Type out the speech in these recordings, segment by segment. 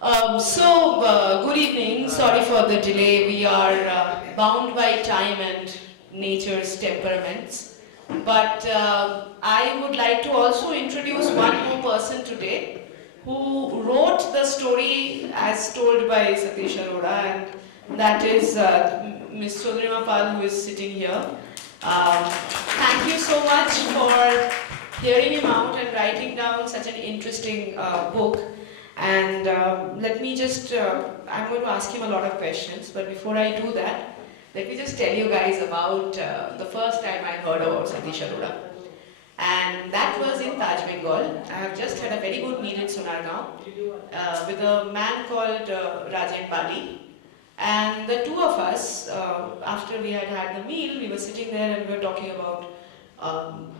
Good evening. Sorry for the delay. We are bound by time and nature's temperaments. But I would like to also introduce one more person today who wrote the story as told by Satish Arora, and that is Ms. Chodrima Pal, who is sitting here. Thank you so much for hearing him out and writing down such an interesting book. And let me just, I'm going to ask him a lot of questions, but before I do that, let me just tell you guys about the first time I heard about Satish Arora. And that was in Taj Bengal. I have just had a very good meal in Sonargaon with a man called Rajan Bali. And the two of us, after we had had the meal, we were sitting there and we were talking about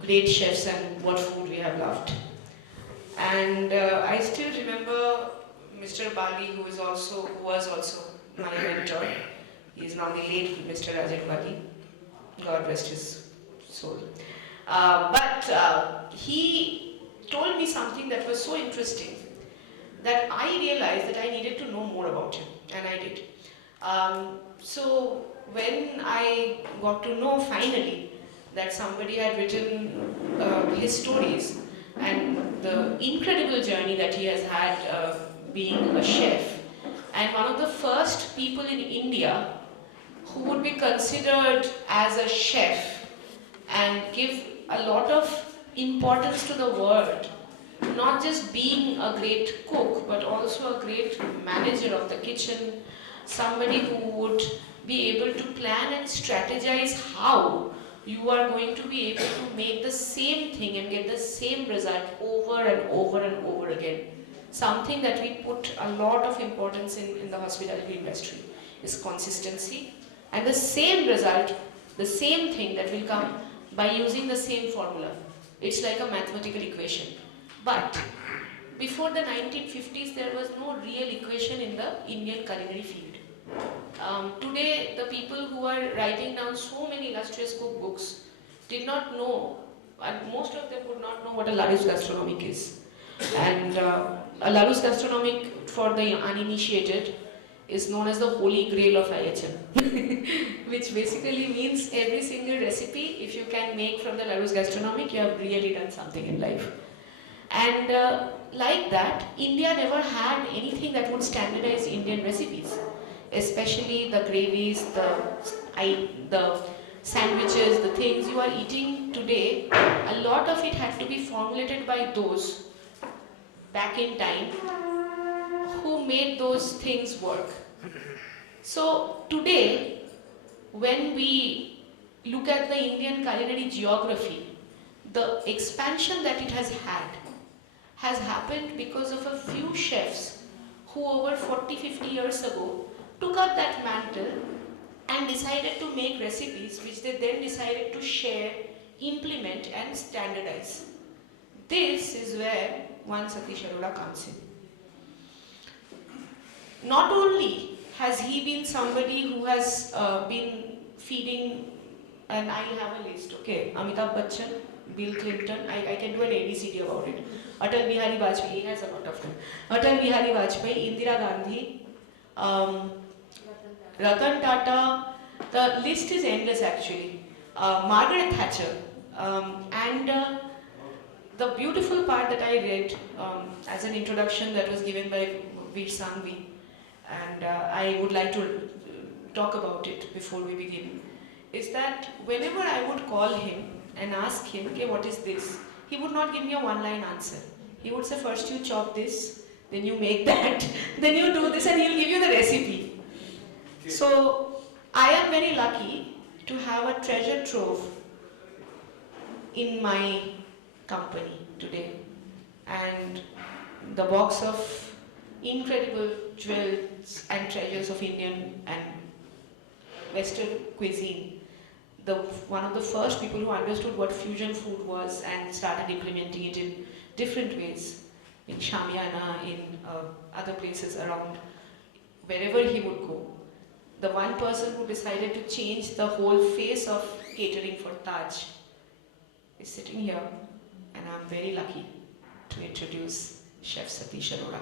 great chefs and what food we have loved. And I still remember Mr. Bali, who was also my mentor. He is now the late Mr. Rajan Bali. God rest his soul. But he told me something that was so interesting that I realized that I needed to know more about him, and I did. So when I got to know finally that somebody had written his stories and the incredible journey that he has had being a chef, and one of the first people in India who would be considered as a chef and give a lot of importance to the word, not just being a great cook but also a great manager of the kitchen, somebody who would be able to plan and strategize how you are going to be able to make the same thing and get the same result over and over and over again. Something that we put a lot of importance in the hospitality industry is consistency, and the same result, the same thing that will come by using the same formula. It's like a mathematical equation. But before the 1950s, there was no real equation in the Indian culinary field. Today, the people who are writing down so many illustrious cookbooks did not know, and most of them would not know what a Larousse gastronomique is. And a Larousse gastronomique, for the uninitiated, is known as the holy grail of IHM, which basically means every single recipe, if you can make from the Larousse gastronomique, you have really done something in life. And like that, India never had anything that would standardize Indian recipes, especially the gravies, the sandwiches, the things you are eating today. A lot of it had to be formulated by those back in time who made those things work. So today, when we look at the Indian culinary geography, the expansion that it has happened because of a few chefs who over 40-50 years ago took up that mantle and decided to make recipes which they then decided to share, implement and standardize. This is where one Satish Arora comes in. Not only has he been somebody who has been feeding, and I have a list, okay, Amitabh Bachchan, Bill Clinton, I can do an ABCD about it. Atal Bihari Vajpayee, he has a lot of them. Atal Bihari Vajpayee, Indira Gandhi, Ratan Tata, the list is endless actually. Margaret Thatcher, and the beautiful part that I read as an introduction that was given by Veer Sangvi, and I would like to talk about it before we begin, is that whenever I would call him and ask him, okay, what is this? He would not give me a one-line answer. He would say, first you chop this, then you make that, then you do this, and he'll give you the recipe. So I am very lucky to have a treasure trove in my company today, and the box of incredible jewels and treasures of Indian and Western cuisine. One of the first people who understood what fusion food was and started implementing it in different ways, in Shamiana, in other places around, wherever he would go. The one person who decided to change the whole face of catering for Taj is sitting here, and I'm very lucky to introduce Chef Satish Arora.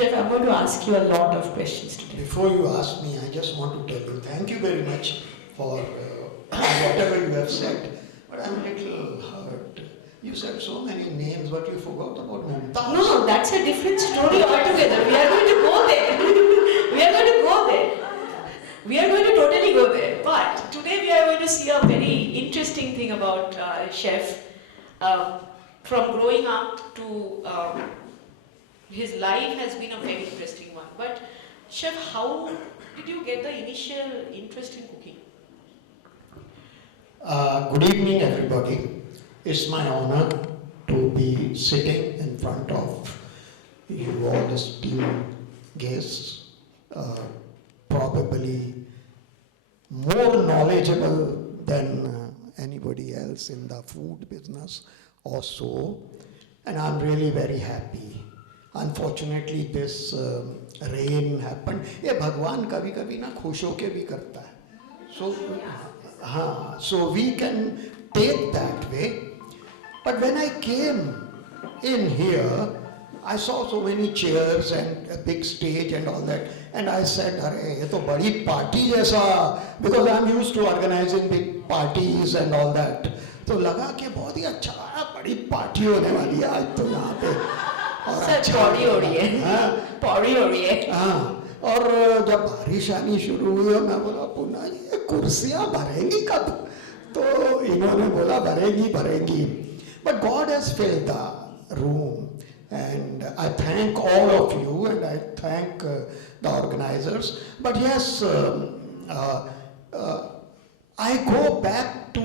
Chef, I'm going to ask you a lot of questions today. Before you ask me, I just want to tell you, thank you very much for whatever you have said. But I'm a little hurt. You said so many names, but you forgot about Mumtaz. No, that's a different story altogether. We are going to go there. We are going to go there. We are going to totally go there. But today we are going to see a very interesting thing about Chef. From growing up to his life has been a very interesting one. But Chef, how did you get the initial interest in cooking? Good evening, everybody. It's my honor to be sitting in front of you all esteemed guests, probably more knowledgeable than anybody else in the food business or so, and I'm really very happy. Unfortunately, this rain happened. ये भगवान कभी कभी ना खुश होके भी करता है. So we can take that way. But when I came in here, I saw so many chairs and a big stage and all that, and I said, "Arey, ये तो बड़ी party जैसा," because I'm used to organizing big parties and all that. तो लगा कि बहुत ही अच्छा है, बड़ी पार्टी होने वाली है आज तो यहाँ पे. सच पौड़ी हो रही है. पौड़ी हो रही है. हाँ. और जब बारिश आनी शुरू हुई और मैं बोला पूना ये कुर्सियाँ भरेंगी कब, तो इन्होंने बोला भरेंगी. But God has filled the room, and I thank all of you, and I thank the organizers. But yes, I go back to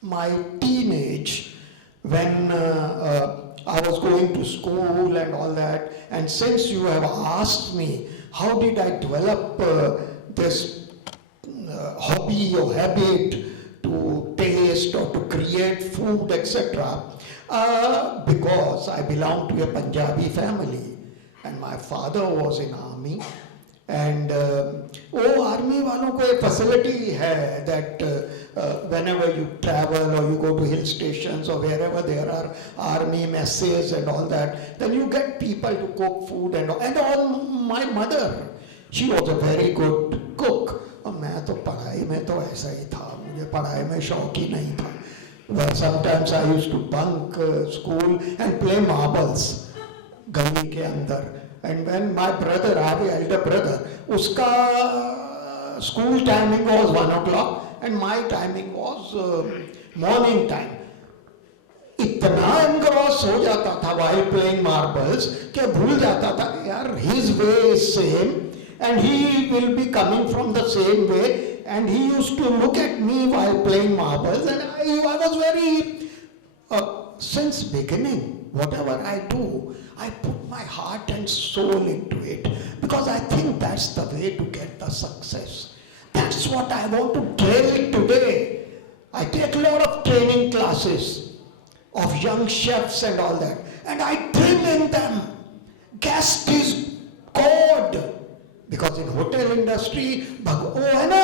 my teenage when I was going to school and all that. And since you have asked me, how did I develop this hobby or habit to taste or to create food, etc. Because I belong to a Punjabi family, and my father was in army, and army वालों को एक facility है that whenever you travel or you go to hill stations or wherever there are army messes and all that, then you get people to cook food and all. My mother, she was a very good cook. और मैं तो पढ़ाई में तो ऐसा ही था, मुझे पढ़ाई में शौक ही नहीं था. Well, sometimes I used to bunk school and play marbles गली के अंदर. And when my brother, our elder brother, उसका school timing was 1 o'clock and my timing was morning time. इतना engrossed हो जाता था while playing marbles कि भूल जाता था कि यार his way is same. And he will be coming from the same way, and he used to look at me while playing marbles, and I was very, since beginning, whatever I do, I put my heart and soul into it, because I think that's the way to get the success. That's what I want to tell today. I take a lot of training classes of young chefs and all that, and I drill in them, guest is God. Because in hotel industry, है ना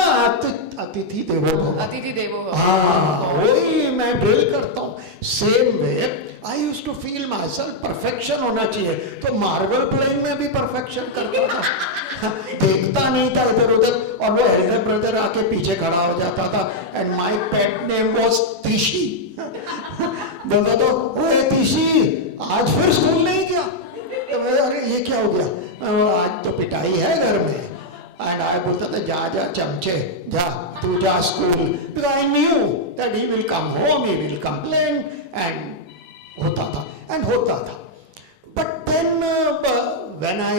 अतिथि देवो भव. अतिथि देवो भव. हाँ, वही मैं ड्रिल करता हूँ. Same way, I used to feel myself perfection होना चाहिए. तो marble playing में भी perfection करता था. देखता नहीं था इधर उधर, और वो elder brother आके पीछे खड़ा हो जाता था. And my pet name was Tishi. बोलता तो, ओए तिशी, आज फिर स्कूल नहीं गया. तो मैं अरे ये क्या हो गया? आज तो पिटाई है घर में. And I बोलता था जा चमचे जा, तू जा school. Because I knew that he will come home, he will complain, and होता था. But then when I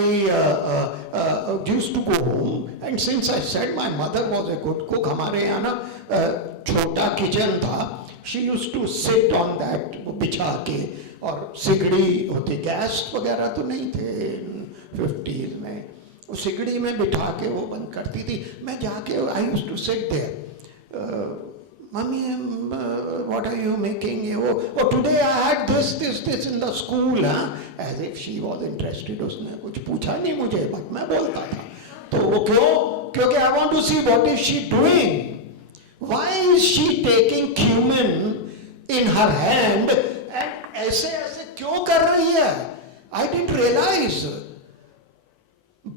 used to go home, and since I said my mother was a good cook, हमारे यहाँ ना छोटा kitchen था. She used to sit on that बिछा के, और सिगड़ी होती, गैस वगैरह तो नहीं थे 50s में. उस सिगड़ी में बिठा के वो बंद करती थी. मैं जाके I used to sit there. Mummy, what are you making? Oh, today I had this in the school. As if she was interested. उसने कुछ पूछा नहीं मुझे, but मैं बोलता था. तो वो क्यों? क्योंकि I want to see what is she doing. Why is she taking cumin in her hand and ऐसे क्यों कर रही है? I didn't realize.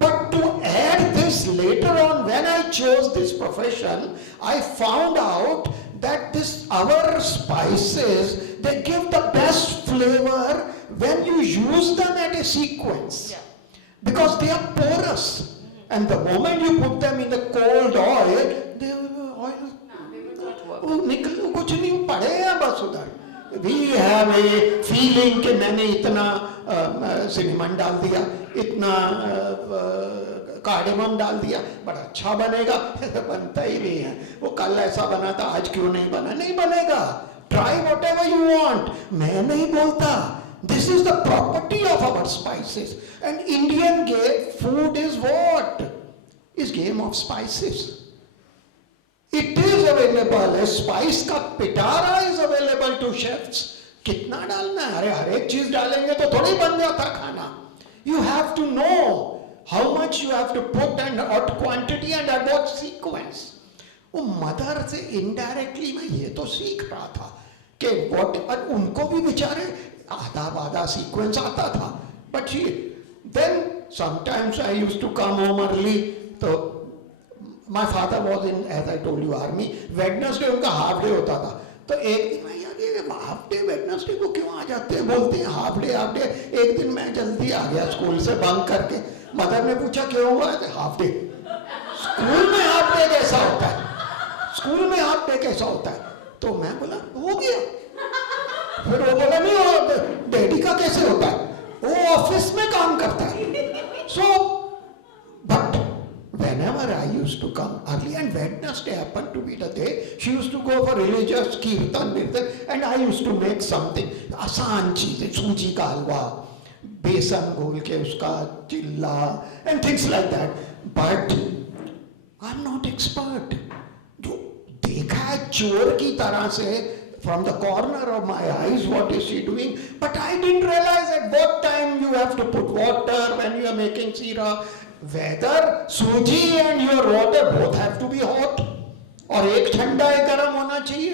But to add this later on, when I chose this profession, I found out that our spices, they give the best flavor when you use them at a sequence. Yeah. Because they are porous. And the moment you put them in the cold oil, they oil They will not work. वो निकल कुछ नहीं पड़े हैं बस उधर. We have a feeling कि मैंने इतना सिनेमन डाल दिया, इतना कार्डेमम डाल दिया, बड़ा अच्छा बनेगा. बनता ही नहीं है. वो कल ऐसा बना था, आज क्यों नहीं बना? नहीं बनेगा. Try whatever you want. मैं नहीं बोलता. This is the property of our spices. And Indian food is what? Is game of spices. It is available. A spice का पिटारा is available to chefs. कितना डालना है? अरे हर एक चीज डालेंगे तो थोड़ी बन जाता खाना. You have to know how much you have to put and what quantity and at what sequence. वो मदर से इनडायरेक्टली मैं ये तो सीख रहा था कि what, उनको भी बेचारे आधा सीक्वेंस आता था. But then sometimes I used to come home early. तो my father was in, as I told you, army. Wednesday उनका हाफ डे होता था. तो एक दिन मैं यार ये हाफ डे वेडनेसडे को क्यों आ जाते हैं, बोलते हैं हाफ डे. एक दिन मैं जल्दी आ गया स्कूल से बंक करके. मदर ने पूछा क्यों हुआ? Half day. स्कूल में हाफ डे कैसा होता है? स्कूल में हाफ डे कैसा होता है? तो मैं बोला हो गया. फिर वो बोला नहीं, वो डैडी का कैसे होता है? वो ऑफिस में काम करता है. So but whenever I used to come early, and Wednesday happened to be the day, she used to go for religious kirtan, and I used to make something आसान चीजें, सूजी का हलवा, बेसन घोल के उसका चिल्ला, and things like that. But I'm not expert. जो देखा है चोर की तरह से from the corner of my eyes, what is she doing? But I didn't realize at what time you have to put water when you are making syrup. Whether सूजी and your water both have to be hot, और एक ठंडा एक गर्म होना चाहिए.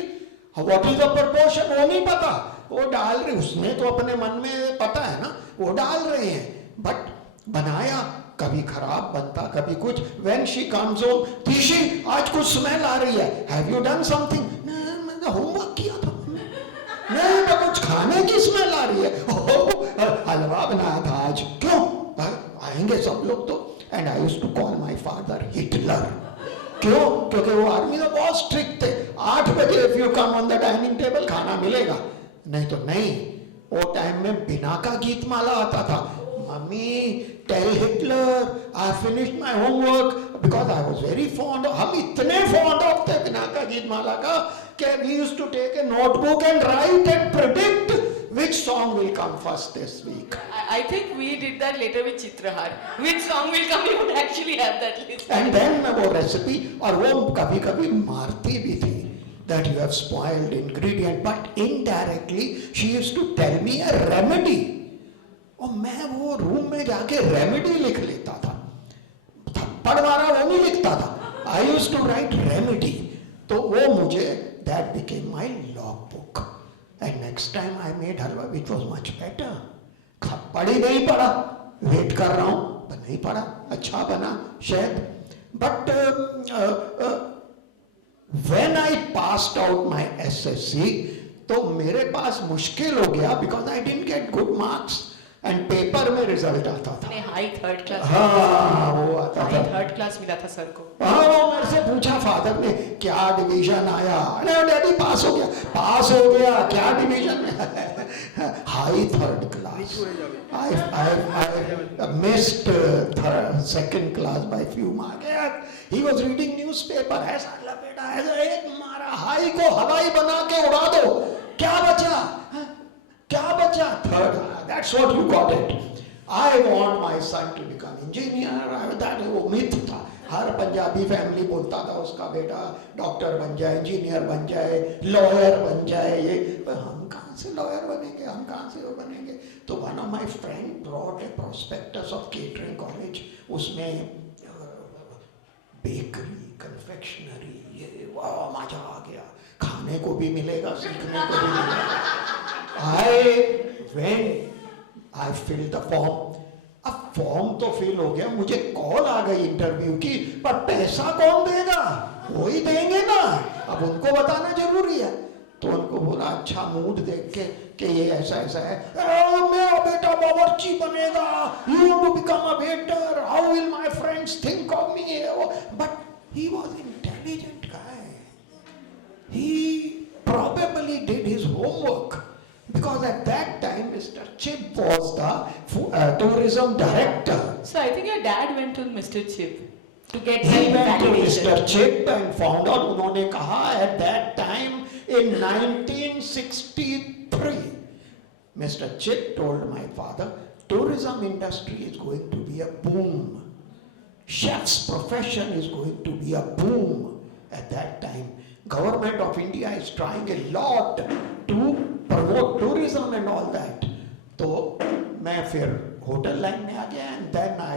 What is the proportion? वो नहीं पता. वो डाल रहे, उसने तो अपने मन में पता है ना, वो डाल रहे हैं. But बनाया, कभी खराब बनता, कभी कुछ. When she comes home, तीशी आज कुछ स्मेल आ रही है. Have you done something? मैंने होमवर्क किया था. नहीं, तो कुछ खाने की स्मेल आ रही है. हलवा बनाया था आज. क्यों? आएंगे सब लोग तो. And I used to call my father Hitler. क्यों? क्योंकि वो आर्मी में बहुत स्ट्रिक्ट थे. 8 बजे if you come on the dining table खाना मिलेगा, नहीं तो नहीं. वो टाइम में बिना का गीत माला आता था. Mummy tell Hitler I finished my homework, because I was very fond of, हम इतने fond of थे बिना का गीत माला का कि we used to take a notebook and write and predict which song will come first this week. I think we did that later with Chitrahar. Which song will come? You would actually have that list. And then वो recipe, और वो कभी कभी मारती भी थी that you have spoiled ingredient, but indirectly she used to tell me a remedy. और मैं वो रूम में जाके रेमेडी लिख लेता था. थप्पड़ मारा वो नहीं लिखता था. I used to write remedy. तो वो मुझे, that became my logbook. And next time I made halwa, which was much better. थप्पड़ ही नहीं पड़ा. वेट कर रहा हूँ, पर नहीं पड़ा. अच्छा बना शायद. But when I passed out my SSC, तो मेरे पास मुश्किल हो गया because I didn't get good marks. And paper में रिजल्ट आता था. High third class. हाँ वो आता था. थर्ड क्लास मिला था सर को. हाँ वो मेरे से पूछा फादर ने क्या डिवीजन आया. अरे डैडी पास हो गया. पास हो गया क्या डिवीजन में? High third class. I missed second class by few marks. He was reading newspaper. ऐसा लपेटा ऐसा एक मारा. हाई को हवाई बना के उड़ा दो. क्या बचा? क्या बचा? Third. That's what you got it. I want my son to become engineer. That वो myth था. हर पंजाबी फैमिली बोलता था उसका बेटा डॉक्टर बन जाए, इंजीनियर बन जाए, लॉयर बन जाए. ये हम कहाँ से लॉयर बनेंगे, हम कहाँ से वो बनेंगे. तो one of my friend brought a prospectus of catering college. उसमें बेकरी, कन्फेक्शनरी, ये वाह मजा आ गया. खाने को भी मिलेगा, सीखने को भी मिलेगा. I went. I filled the form. अब फॉर्म तो फिल हो गया, मुझे कॉल आ गई इंटरव्यू की, पर पैसा कौन देगा? वो ही देंगे ना, अब उनको बताना जरूरी है। तो उनको बोला अच्छा मूड देख के कि ये ऐसा ऐसा है, मेरा बेटा बावर्ची बनेगा, you want to become a waiter, how will my friends think of me, but he was intelligent guy, he probably did his homework. Because at that time, Mr. Chip was the tourism director. So I think your dad went to Mr. Chip to get He went to validation. Mr. Chip and found out, उन्होंने कहा at that time in 1963, Mr. Chip told my father, tourism industry is going to be a boom. Chef's profession is going to be a boom at that time. Government of India is trying a lot to promote tourism and all that. तो मैं फिर hotel line में आ गया and then I,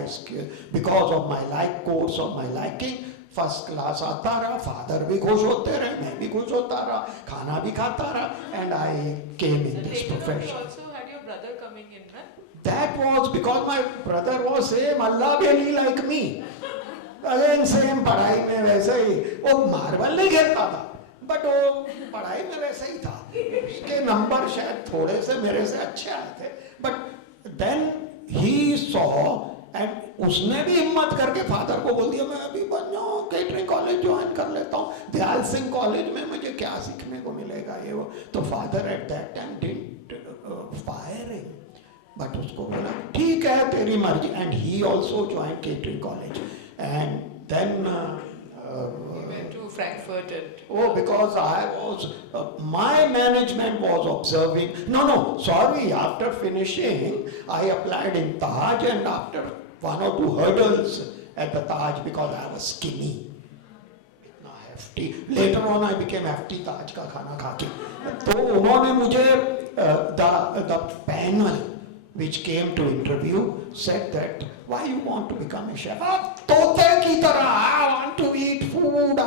because of my like course of my liking, first class आता रहा, father भी खुश होते रहे, मैं भी खुश होता रहा, खाना भी खाता रहा, and I came in this profession. You also had your brother coming in, right? That was because my brother was same Allah Beli like me. Again same पढ़ाई में वैसे ही, वो मार्बल नहीं खेलता था, बट वो पढ़ाई में वैसे ही था, उसके नंबर शायद थोड़े से मेरे से अच्छे आए थे, but then he saw and उसने भी हिम्मत करके फादर को बोल दिया मैं अभी बन जाऊँ, केटरिंग कॉलेज ज्वाइन कर लेता हूँ, दयाल सिंह कॉलेज में मुझे क्या सीखने को मिलेगा ये वो, तो father at that time didn't fire him, but उसको बोला ठीक है तेरी मर्जी, and he also join catering college, and then We went to Frankfurt and oh, because I was, my management was observing, sorry, after finishing, I applied in Taj, and after one or two hurdles at the Taj, because I was skinny, इतना hefty, later on I became hefty Taj का खाना खा के, तो उन्होंने मुझे, the panel which came to interview said that why you want to become a chef? तोते की तरह, I want to eat food, I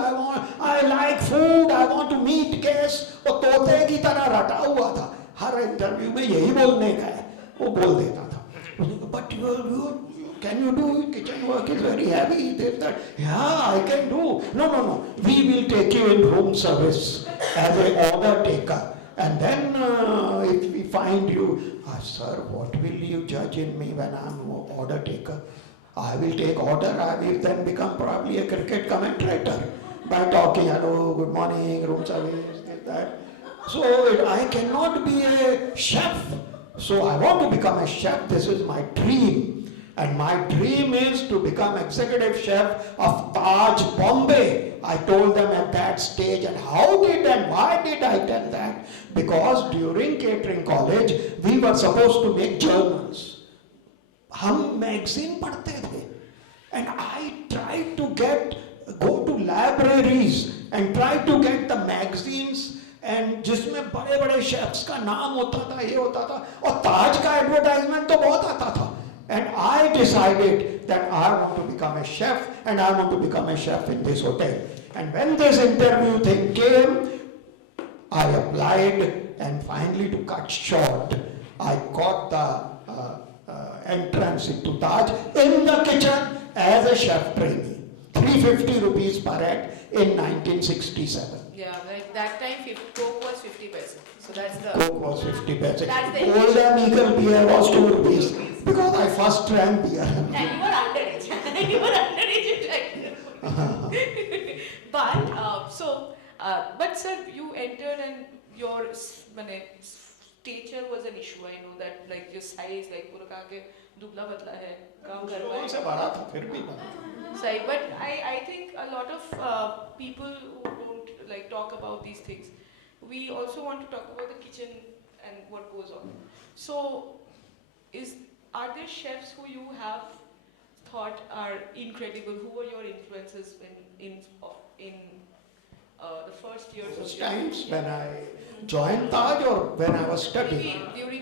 like food, I want to meet guests. वो तोते की तरह रटा हुआ था, हर इंटरव्यू में यही बोलने का है, वो बोल देता था. But can you do kitchen work is very heavy, this that. Yeah, I can do. No, we will take you in room service as an order taker. And then if we find you, sir, what will you judge in me when I'm order taker? I will take order, I will then become probably a cricket commentator by talking, hello, good morning, room service, this, that. So I cannot be a chef. So I want to become a chef, this is my dream. And my dream is to become executive chef of Taj Bombay. I told them at that stage, and how did and why did I tell that? Because during catering college, we were supposed to make journals. हम magazine पढ़ते थे. And I tried to go to libraries and try to get the magazines and जिसमें बड़े बड़े chefs का नाम होता था, ये होता था, और ताज का एडवर्टाइजमेंट तो बहुत आता था. And I decided that I want to become a chef, and I want to become a chef in this hotel. And when this interview thing came, I applied, and finally, to cut short, I got the entrance into Taj in the kitchen as a chef trainee. 350 rupees per head in 1967. yeah, like that time Coke was 50 paise. So that's the Coke was 50 paise. That's the Golden Eagle beer was 2 rupees because I first drank beer. And you were underage. You were underage in fact. But sir, you entered and your stature was an issue. I know that, like your size, like पूरा कहाँ के दुबला पतला है, काम कर पाए. से बड़ा था फिर भी. Sorry, but I think a lot of people who don't like talk about these things, we also want to talk about the kitchen and what goes on. So, are there chefs who you have thought are incredible? Who were your influences in the first years Those of your times when I joined Taj or when I was studying. Maybe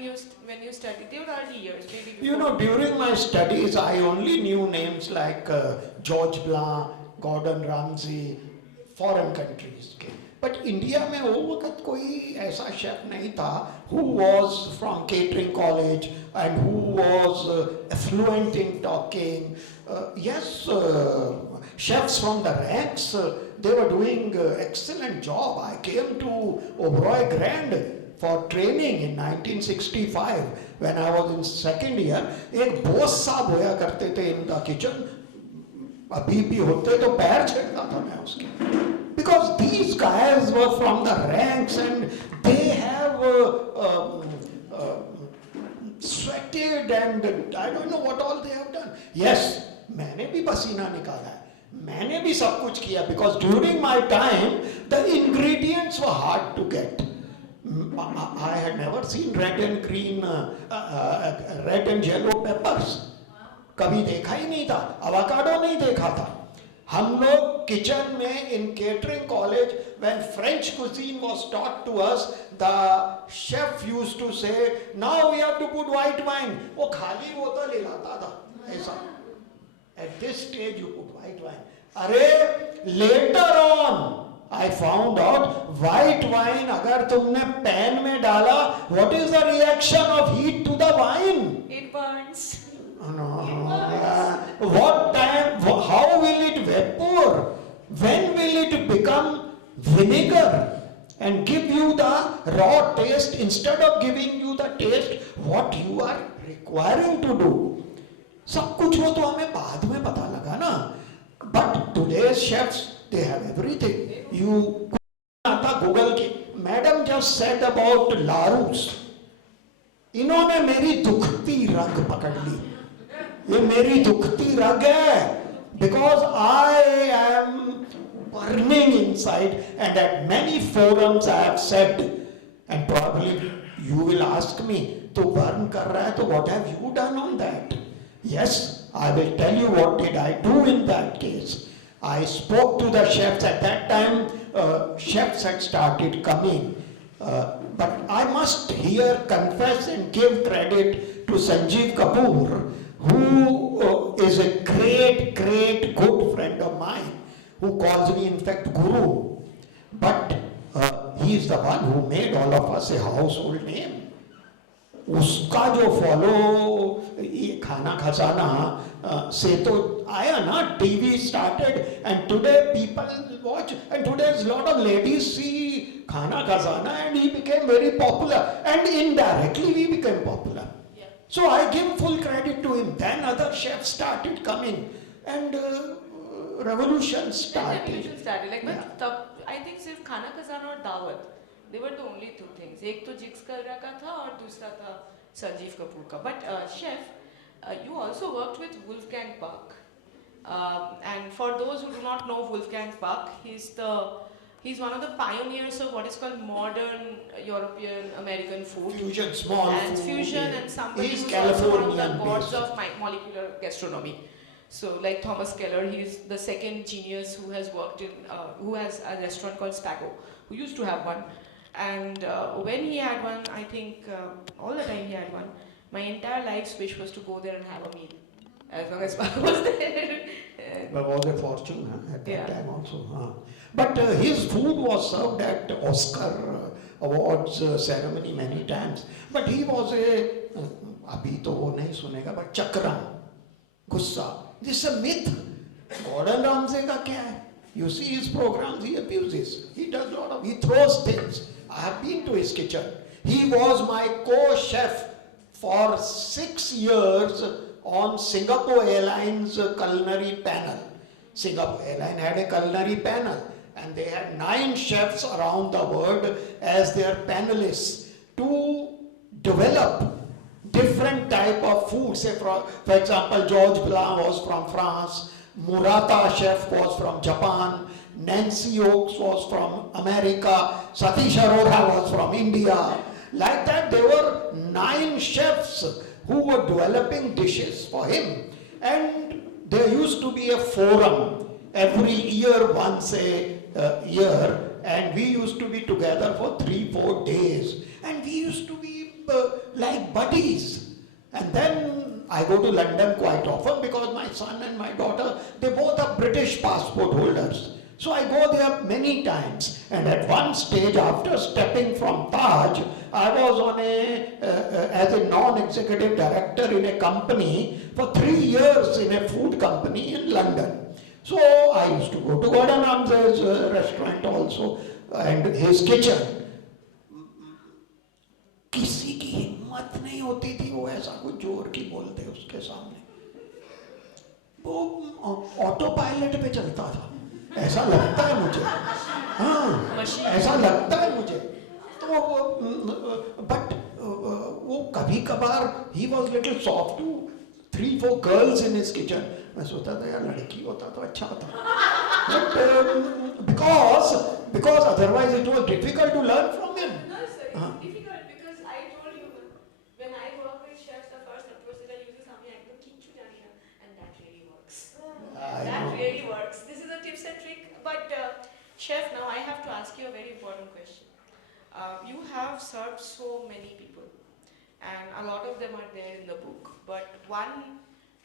when you studied, they were early years, maybe before. You know, during my studies, I only knew names like George Blanc, Gordon Ramsay, foreign countries. Okay. But India में वो वक्त कोई ऐसा chef नहीं था who was from catering college and who was fluent in talking. Yes, chefs from the ranks, they were doing excellent job. I came to Oberoi Grand for training in 1965 when I was in second year. एक boss साहब होया करते थे in the kitchen. अभी भी होते तो पैर छेड़ता था मैं उसके. Because these guys were from the ranks and they have sweated and I don't know what all they have done. Yes, मैंने भी पसीना निकाला है, मैंने भी सब कुछ किया because during my time the ingredients were hard to get. I had never seen red and green, red and yellow peppers. कभी देखा ही नहीं था, avocado नहीं देखा था. हम लोग किचन में in catering college when French cuisine was taught to us, the chef used to say, now we have to put white wine. वो खाली बोतल हिलाता था ऐसा. At this stage you put white wine. अरे later on I found out white wine अगर तुमने pan में डाला, what is the reaction of heat to the wine? It burns. No. What time? How will it vapor? When will it become vinegar and give you the raw taste instead of giving you the taste what you are requiring to do? सब कुछ वो तो हमें बाद में पता लगा ना. But today's chefs, they have everything. You आता गूगल की. Madam just said about Larus. इन्होंने मेरी दुखती रग पकड़ ली. ये मेरी दुखती रग है because I am burning inside and at many forums I have said and probably you will ask me तो burn कर रहा है तो what have you done on that? Yes, I will tell you what did I do in that case. I spoke to the chefs at that time. Chefs had started coming, but I must here confess and give credit to Sanjeev Kapoor, who is a great good friend of mine, who calls me in fact guru, but he is the one who made all of us a household name. उसका जो follow ये खाना खजाना से तो आया ना, TV started and today people watch and today's lot of ladies see खाना खजाना and he became very popular and indirectly we became popular. So I give full credit to him. Then other chefs started coming and revolution started. Revolution started. Like, Yeah. but I think सिर्फ खाना खजाना और दावत, they were the only two things. एक तो जिक्स कलरा का था और दूसरा था संजीव कपूर का. But chef, you also worked with Wolfgang Puck. And for those who do not know Wolfgang Puck, he's one of the pioneers of what is called modern European American food. Fusion, small And food. fusion and somebody He's who's also one of the Californian gods based. of molecular gastronomy. So like Thomas Keller, he's the second genius who has worked in, who has a restaurant called Spago, who used to have one. And when he had one, I think all the time he had one, my entire life's wish was to go there and have a meal. As long as Spago was there. But was a fortune at that Yeah. time also. But his food was served at Oscar awards ceremony many times. But he was a, अभी तो वो नहीं सुनेगा, but चक्रम, गुस्सा. This is a myth. Gordon Ramsay का क्या है? You see his programs, he abuses. He does a lot of, he throws things. I have been to his kitchen. He was my co-chef for 6 years on Singapore Airlines culinary panel. Singapore Airlines had a culinary panel and they had 9 chefs around the world as their panelists to develop different type of food. Say for example, George Blanc was from France, Murata chef was from Japan, Nancy Oakes was from America, Satish Arora was from India. Like that, there were 9 chefs who were developing dishes for him. And there used to be a forum every year, once a year, and we used to be together for 3-4 days. And we used to be like buddies. And then I go to London quite often because my son and my daughter, they both are British passport holders. So I go there many times, and at one stage after stepping from Taj, I was on as a non-executive director in a company for 3 years in a food company in London. So I used to go to Gordon Ramsay's restaurant also and his kitchen. किसी की हिम्मत नहीं होती थी वो ऐसा कुछ जोर की बोलते उसके सामने, वो ऑटो पायलट पे चलता था, ऐसा लगता है मुझे, हाँ ऐसा लगता है मुझे। तो बट वो कभी कभार ही was little soft to 3-4 girls in his kitchen. मैं सोचता था यार लड़की होता तो अच्छा होता, but because otherwise it was difficult to learn from him. That really works. This is a tips and trick. But chef, now I have to ask you a very important question. You have served so many people, and a lot of them are there in the book. But one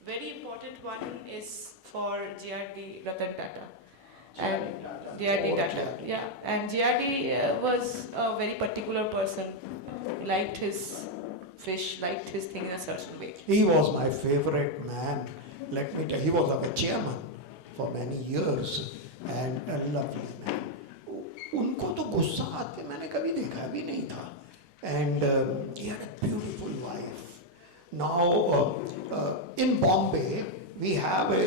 very important one is for JRD Ratan Tata. And JRD Tata, yeah. And JRD was a very particular person. Liked his fish, liked his thing in a certain way. He was my favorite man. Let me tell you, he was our chairman for many years and a lovely man. उनको तो गुस्सा आते मैंने कभी देखा भी नहीं था. And he had a beautiful wife. Now in Bombay we have a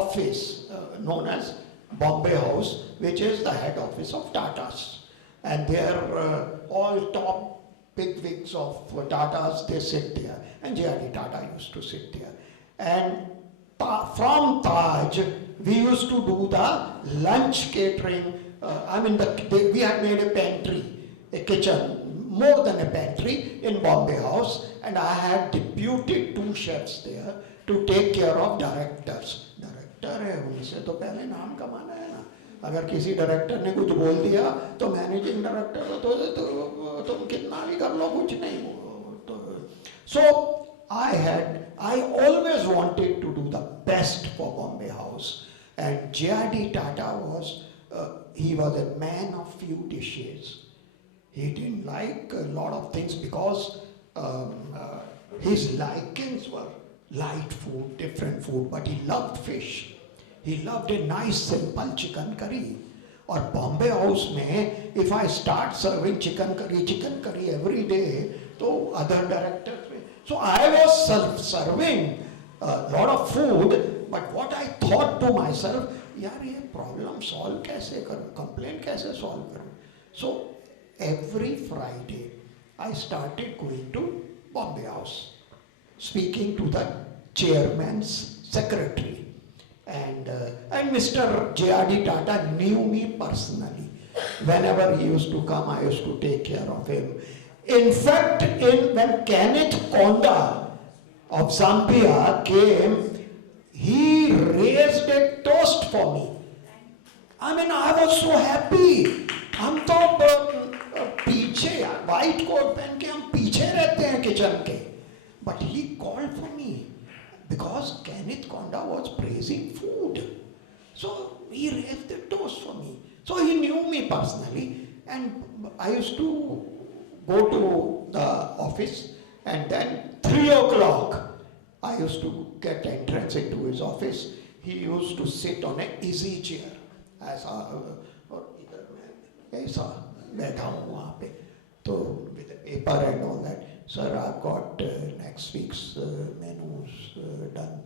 office known as Bombay House, which is the head office of Tatas, and they are all top bigwigs of Tatas. They sit there, and J.R.D. Tata used to sit there. And from Taj, we used to do the lunch catering. We had made a pantry, a kitchen, more than a pantry in Bombay House, and I had deputed 2 chefs there to take care of directors. Director है उनसे तो पहले नाम कमाना है ना. अगर किसी डायरेक्टर ने कुछ बोल दिया तो मैनेजिंग डायरेक्टर तो तुम कितना भी कर लो कुछ नहीं. So I always wanted to do the best for Bombay House, and J.R.D. Tata was he was a man of few dishes. He didn't like a lot of things because his likings were light food, different food, but he loved fish. He loved a nice simple chicken curry. Or Bombay House में if I start serving chicken curry every day, तो other directors. So I was serving a lot of food, but what I thought to myself, यार ये problem solve कैसे करूँ, complaint कैसे solve करूँ. So every Friday I started going to Bombay House, speaking to the chairman's secretary, and Mr. J.R.D. Tata knew me personally. Whenever he used to come, I used to take care of him. In fact, when Kenneth Konda of Zambia came, he raised a toast for me. I was so happy. हम तो पीछे white coat पहन के हम पीछे रहते हैं kitchen के. But he called for me because Kenneth Konda was praising food. So he raised the toast for me. So he knew me personally, and I used to go to the office, and then 3 o'clock I used to get entrance into his office. He used to sit on an easy chair और इधर मैं ऐसा बैठा हूँ वहाँ पे, तो with a paper and all that. Sir, I've got next week's menus done.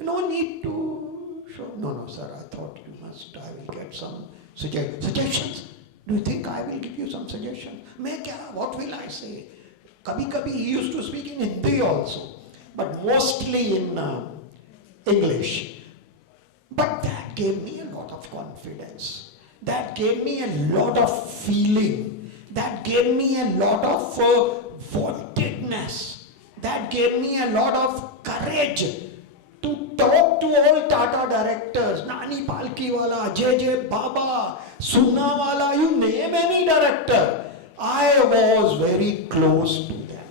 No need to show. No, sir, I thought I will get some suggestions. Do you think I will give you some suggestions? What will I say? Kabhi he used to speak in Hindi also, but mostly in English. But that gave me a lot of confidence. That gave me a lot of feeling. That gave me a lot of wantedness. That gave me a lot of courage to talk to all Tata directors, Nani Palkiwala, J.J. Baba, Soonawala, you name any director. I was very close to them.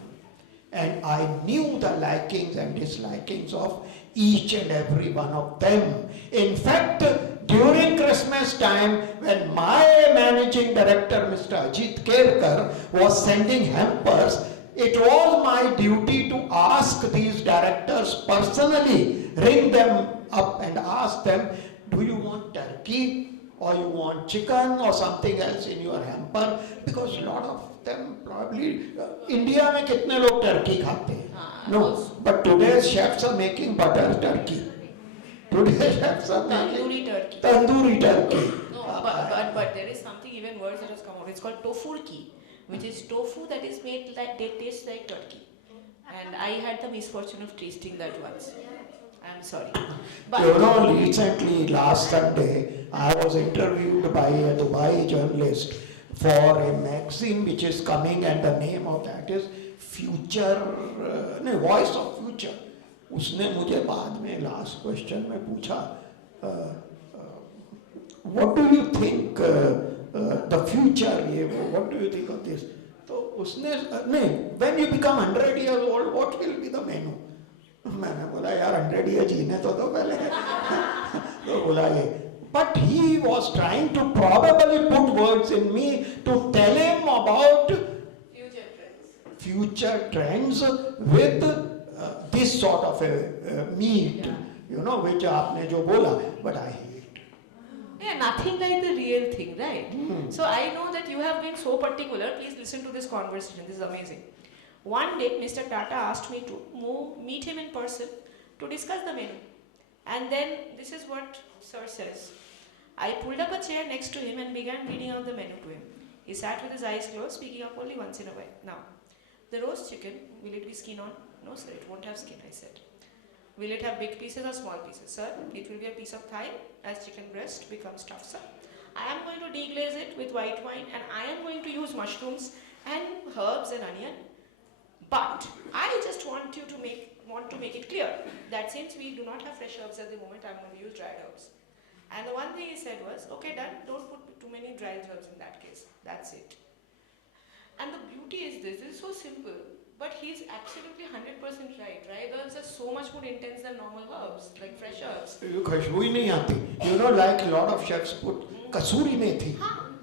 And I knew the likings and dislikings of each and every one of them. In fact, during Christmas time, when my managing director, Mr. Ajit Kerkar, was sending hampers, it was my duty to ask these directors personally, ring them up and ask them, do you want turkey or you want chicken or something else in your hamper? Because a lot of them probably, India में कितने लोग turkey खाते हैं? No, but today's chefs are making butter turkey. Today's chefs are making tandoori turkey. No, but there is something even worse that has come out. It's called tofurki, which is tofu that is made like, they taste like turkey. And I had the misfortune of tasting that once. I'm sorry. But you know, recently, last Sunday, I was interviewed by a Dubai journalist for a magazine which is coming, and the name of that is Future, Voice of Future. उसने मुझे बाद में last question में पूछा, what do you think the future, what do you think of this? तो उसने नहीं, when you become 100 years old, what will be the menu? मैंने बोला यार 100 years जीने तो पहले तो बोला ये, but he was trying to probably put words in me to tell him about future trends with this sort of a meat, you know, which आपने जो बोला, but I hate. yeah, nothing like the real thing, right? So I know that you have been so particular. Please listen to this conversation. This is amazing. One day, Mr. Tata asked me to meet him in person to discuss the menu. And then this is what Sir says. I pulled up a chair next to him and began reading out the menu to him. He sat with his eyes closed, speaking up only once in a while. Now, the roast chicken, will it be skin on? No, sir, it won't have skin, I said. Will it have big pieces or small pieces? Sir, it will be a piece of thigh as chicken breast becomes tough, sir. I am going to deglaze it with white wine and I am going to use mushrooms and herbs and onion. But I just want to make it clear that since we do not have fresh herbs at the moment, I'm going to use dried herbs. And the one thing he said was, okay, done, don't put too many dried herbs in that case. That's it. And the beauty is this is so simple, but he's absolutely 100% right. Dried herbs are so much more intense than normal herbs, like fresh herbs. खुशबू ही नहीं आती. You know, like a lot of chefs put कसूरी मेथी.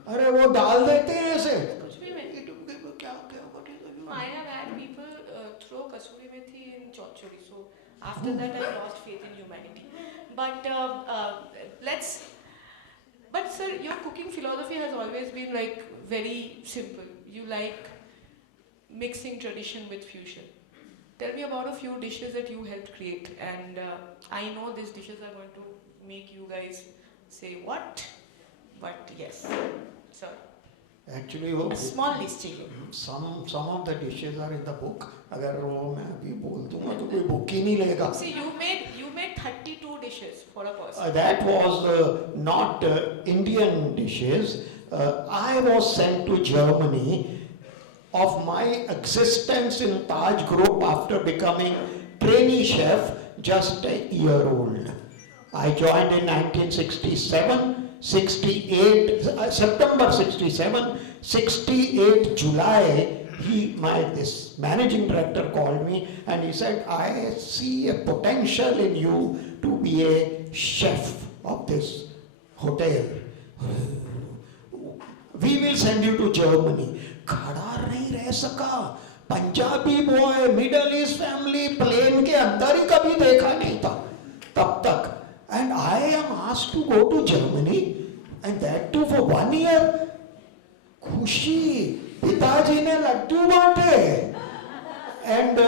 अरे वो डाल देते हैं ऐसे. कुछ भी मेथी. I have had people throw kasuri methi in chochori, so after that I lost faith in humanity. But but sir, your cooking philosophy has always been like very simple. You like mixing tradition with fusion. Tell me about a few dishes that you helped create, and I know these dishes are going to make you guys say what, but yes, sir. Actually, वो A small list चाहिए. some of the dishes are in the book. अगर वो मैं अभी बोल दूँगा तो कोई book ही नहीं लेगा. See, you made 32 dishes for a person. That was not Indian dishes. I was sent to Germany of my existence in Taj Group after becoming trainee chef just a year old. I joined in 1967. 68 September 67, 68 July, this managing director called me and he said, I see a potential in you to be a chef of this hotel. We will send you to Germany. खड़ा नहीं रह सका. Punjabi boy, Middle East family, plane के अंदर ही कभी देखा नहीं था तब तक. And I am asked to go to Germany, and that too for 1 year. खुशी, पिताजी ने लड्डू बांटे. And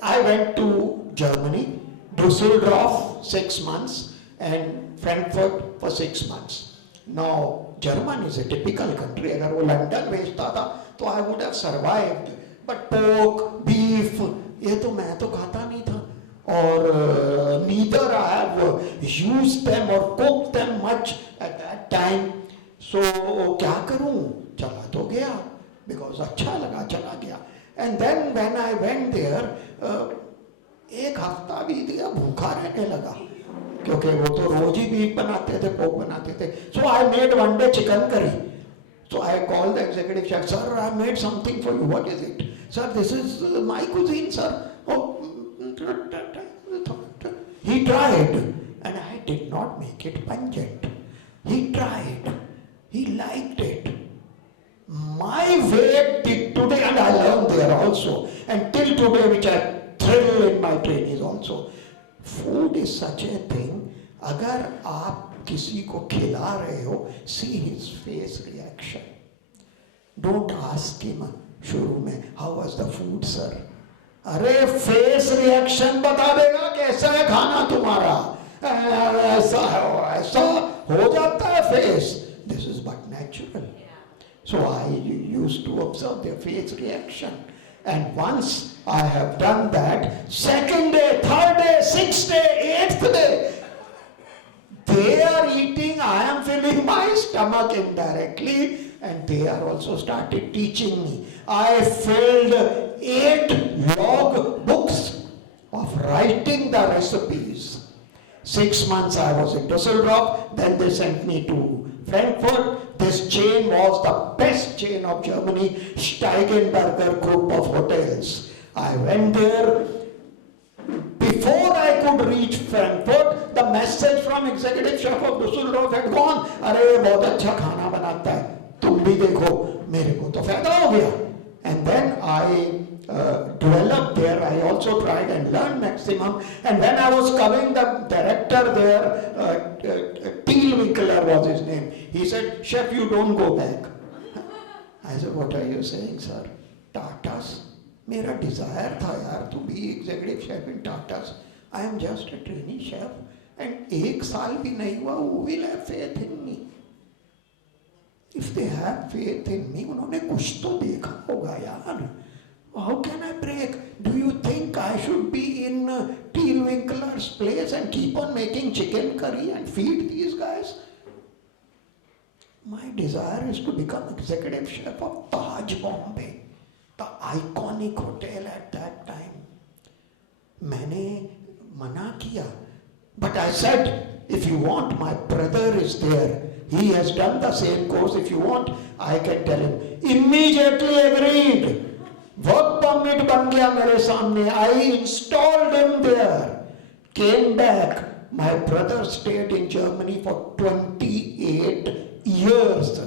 I went to Germany, Düsseldorf 6 months, and Frankfurt for 6 months. Now, Germany is a typical country. अगर वो लंदन भेजता था, तो I would have survived. But pork, beef, ये तो मैं तो खाता नहीं था. Or neither I have used them or cooked them much at that time. So क्या करूं? चला तो गया because अच्छा लगा, चला गया. And then when I went there, एक हफ्ता बीत गया, भूखा रहने लगा क्योंकि वो तो रोज ही बीफ बनाते थे, पोक बनाते थे. So I made one day chicken curry. So I called the executive chef, sir, I made something for you. What is it? Sir, this is my cuisine, sir. Oh, He tried, and I did not make it pungent. He tried. He liked it. My way till today, and I learned there also, and till today, which I thrill in my trainees also. Food is such a thing. अगर आप किसी को खिला रहे हो, see his face reaction. Don't ask him शुरू में, how was the food, sir? अरे face reaction बता देगा कैसा है खाना तुम्हारा. ऐसा हो जाता है face. This is but natural. So I used to observe their face reaction. And once I have done that, second day, third day, sixth day, eighth day, they are eating, I am filling my stomach indirectly, and they are also started teaching me. I filled 8 log books of writing the recipes. 6 months I was in Düsseldorf, then they sent me to Frankfurt. This chain was the best chain of Germany, Steigenberger group of hotels. I went there. Before I could reach Frankfurt, the message from executive chef of Düsseldorf had gone. अरे बहुत अच्छा खाना बनाता है, तुम भी देखो, मेरे को तो फायदा हो गया. And then I developed there. I also tried and learned maximum. And when I was coming, the director there, Thielwinkler was his name. He said, "Chef, you don't go back." I said, "What are you saying, sir? Tatas? मेरा desire था यार to be executive chef in Tatas. I am just a trainee chef, and 1 साल भी नहीं हुआ. Who will have faith in me? If they have faith in me, उन्होंने कुछ तो देखा होगा यार. How can I break? Do you think I should be in Thielwinkler's place and keep on making chicken curry and feed these guys? My desire is to become executive chef of Taj Bombay, the iconic hotel at that time. मैंने मना किया. But I said, if you want, my brother is there. He has done the same course. If you want, I can tell him. Immediately agreed. Work permit बन गया मेरे सामने. I installed him there. Came back. My brother stayed in Germany for 28 years,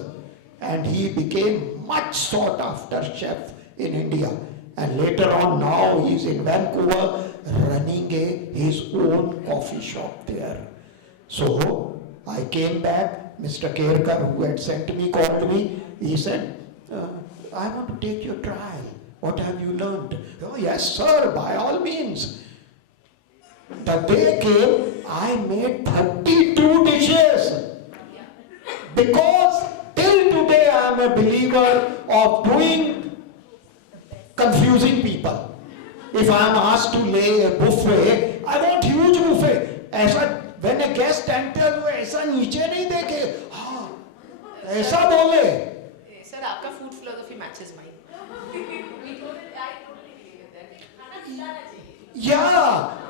and he became much sought after chef in India. And later on, now he is in Vancouver running his own coffee shop there. So I came back. Mr. Kerkar, who had sent me, called me. He said, "I want to take your trial. What have you learned?" "Oh, yes, sir, by all means." The day came, I made 32 dishes. Because till today I am a believer of doing confusing people. If I am asked to lay a buffet, I want huge buffet. ऐसा when a guest enters, वो ऐसा नीचे नहीं देखे, हाँ, ऐसा बोले. Sir, आपका food philosophy matches mine. या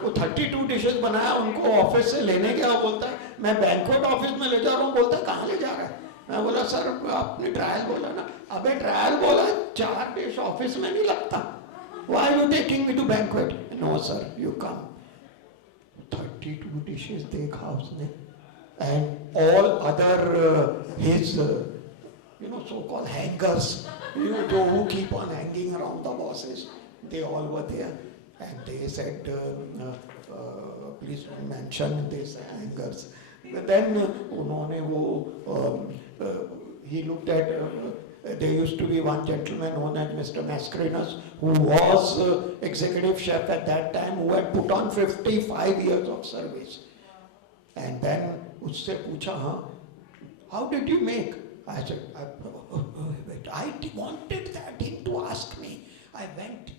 वो 32 डिशेस बनाया, उनको ऑफिस से लेने गया. बोलता है मैं बैंक्वेट ऑफिस में ले जा रहा हूँ. बोलता है कहाँ ले जा रहा है? मैं बोला सर आपने ट्रायल बोला ना. अबे ट्रायल बोला, 4 डिश ऑफिस में नहीं लगता. Why are you taking me to banquet? No sir, you come. 32 dishes देखा उसने, and all other his so-called hangers, who keep on hanging around the bosses, they all were there, and they said, please don't mention these hangers. But then उन्होंने वो he looked at. There used to be one gentleman known as Mr. Mascarenhas, who was executive chef at that time, who had put on 55 years of service. And then उससे पूछा, हाँ, how did you make? I said, I wanted that him to ask me. I went,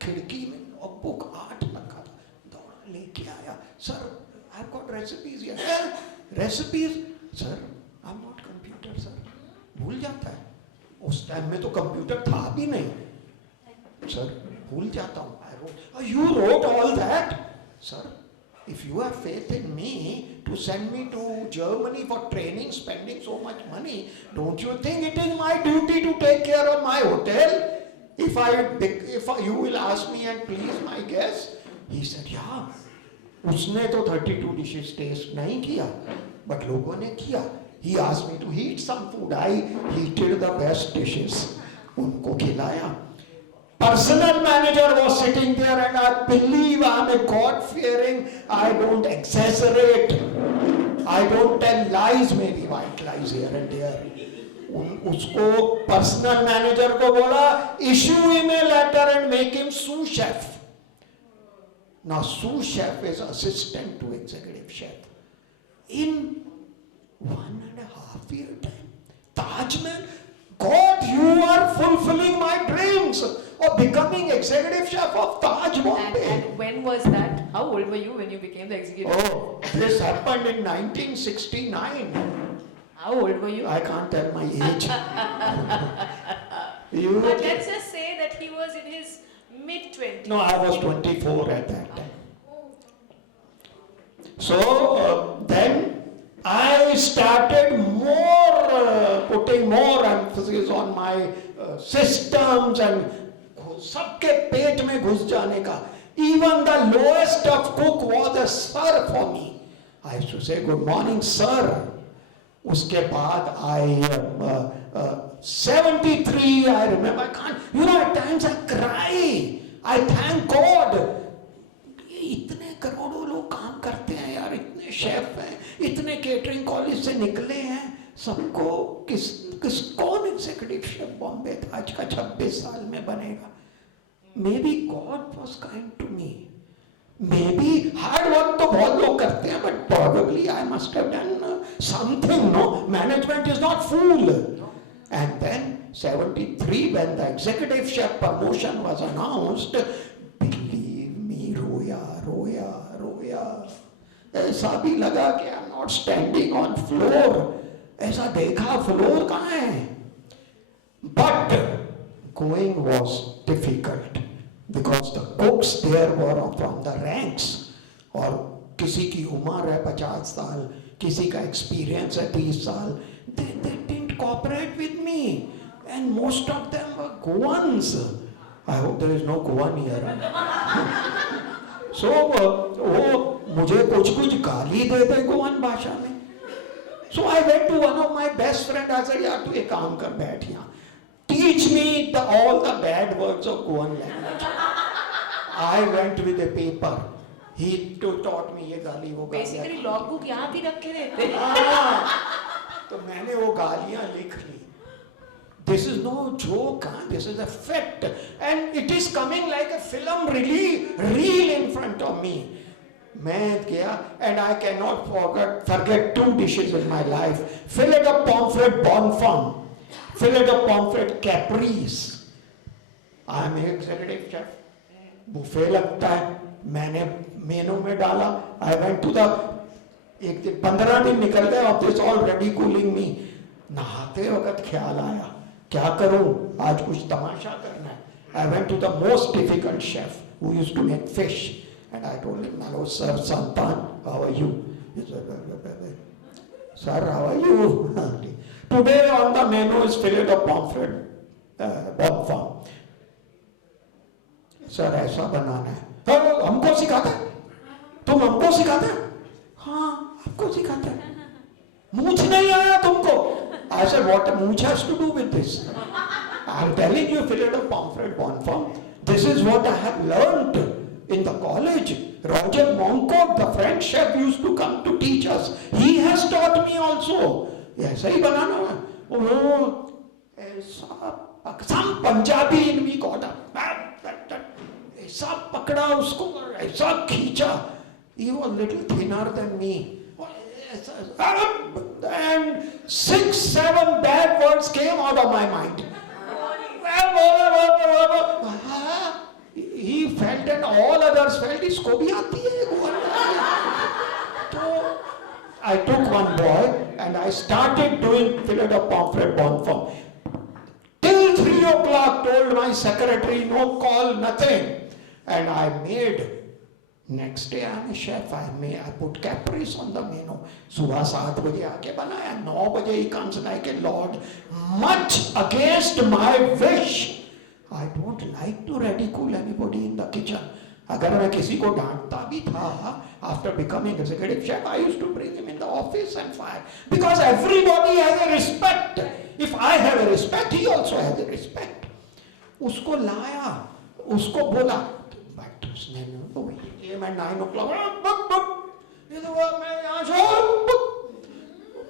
खिड़की में और book 8 रखा था, दौड़ा लेके आया. Sir, I've got recipes here. Recipes? Sir, I'm not computer, sir. भूल जाता है. उस टाइम में तो कंप्यूटर था भी नहीं. सर भूल जाता हूँ. I wrote. You wrote all that? Sir, if you have faith in me to send me to Germany for training, spending so much money, don't you think it is my duty to take care of my hotel? If you will ask me and please my guests? He said, yeah. उसने तो 32 dishes taste नहीं किया, but लोगों ने किया. He asked me to heat some food. I heated the best dishes. उनको खिलाया. Personal manager was sitting there, and I believe I am a God-fearing. I don't exaggerate. I don't tell lies, maybe white lies here and there. उसको personal manager को बोला, issue him a letter and make him sous chef. Now sous chef is assistant to executive chef. In 1.5 year time, Taj Mahal, God, you are fulfilling my dreams of becoming executive chef of Taj Bombay. And when was that? How old were you when you became the executive? Oh, this happened in 1969. How old were you? I can't tell my age. But let's just say that he was in his mid-20s. No, I was 24 at that time. So then I started putting more emphasis on my systems and सबके पेट में घुस जाने का. Even the lowest of cook was a sir for me. I used to say good morning sir. उसके बाद I 73 I remember, I can't, at times I cry. I thank God. इतने करोड़ों लोग काम करते हैं यार, इतने शेफ हैं, इतने केटरिंग कॉलेज से निकले हैं, सबको कौन एग्जीक्यूटिव शेफ बॉम्बे ताज का 26 साल में बनेगा. Maybe God was kind to me. Maybe hard work तो बहुत लोग करते हैं, but probably I must have done something. No, management is not fool. And then 73 when the executive chef promotion was announced, believe me, रोया. ऐसा भी लगा कि I'm not standing on floor. ऐसा देखा फ्लोर कहाँ है. But going was difficult because the cooks there were from the ranks. और किसी की उम्र है 50 साल, किसी का एक्सपीरियंस है 30 साल. They didn't cooperate with me, and most of them were Goans. I hope there is no Goan here. So वो मुझे कुछ गाली देते गोवन भाषा में. So I went to one of my best friends. I said, यार तू एक काम कर, बैठ यहाँ. Teach me all the bad words of Goan language. I went with a paper. He taught me ये गाली वो गाली. Basically logbook यहाँ भी रख के देते. तो मैंने वो गालियाँ लिख ली. This is no joke, this is a fact, and it is coming like a film reel in front of me. मैं गया, and I cannot forget 2 dishes in my life. Fillet of pomfret bonfum, fillet of pomfret caprese. I am an executive chef. Buffet लगता है, मैंने मेनू में डाला. I went to the 15 दिन निकल गए of this already cooling me. नहाते वक्त ख्याल आया, क्या करूं, आज कुछ तमाशा करना है. I went to the most difficult chef who used to make fish, and I told him, hello sir, Santan, how are you? He said, sir, how are you? Today on the menu is fillet of pomfret bonfum. Sir ऐसा बनाना है. तो हमको सिखाता है, तुम हमको सिखाता है. हाँ आपको सिखाता है. मूछ नहीं आया तुमको. I said, what mooch has to do with this? I'm telling you, fillet of pomfret bonfum. This is what I have learned in the college. Roger Moncourt, the French chef, used to come to teach us. He has taught me also. ऐसा ही बनाना है. Oh, ऐसा some Punjabi in me got up. ऐसा पकड़ा उसको, ऐसा खींचा. He was little thinner than me. And 6-7 bad words came out of my mind. He felt and all others felt, इसको भी आती है. So I took one boy and I started doing fillet of pomfret bonfum. Till 3 o'clock, told my secretary, no call, nothing. And I made. Next day I am a chef. I put caprese on the menu. सुबह 7 बजे आके बनाया. 9 बजे he comes like a lord. Much against my wish. I don't like to ridicule anybody in the kitchen. अगर मैं किसी को डांटता भी था after becoming executive chef, I used to bring him in the office and fire, because everybody has a respect. If I have a respect, he also has a respect. उसको लाया, उसको बोला, but उसने मैं 9 o'clock